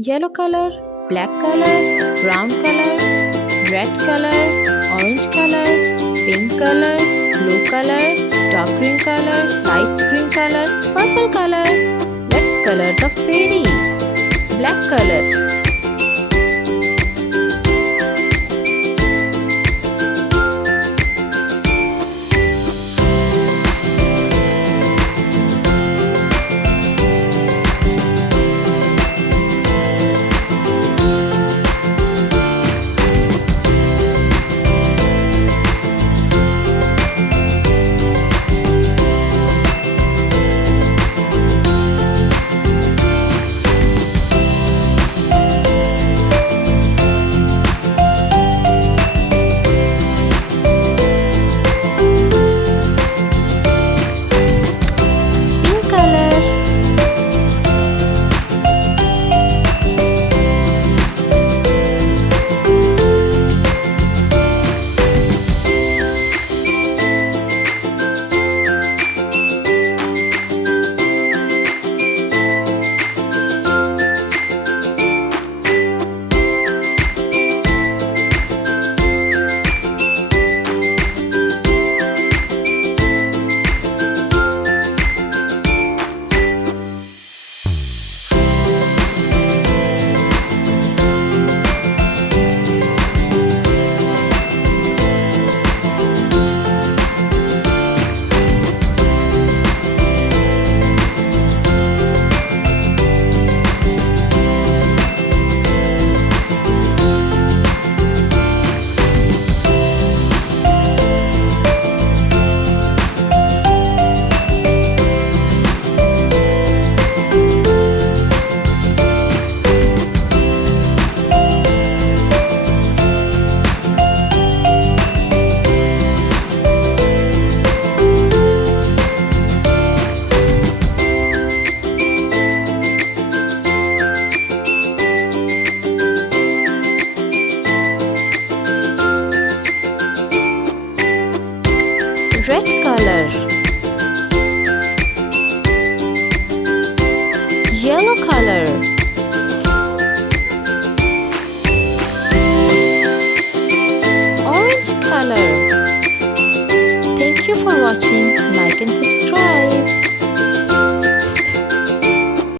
yellow color, black color, brown color, red color, orange color, pink color, blue color, dark green color, light green color, purple color. Let's color the fairy. Black color. Pink color. Red color, yellow color, orange color. Thank you for watching. Like and subscribe.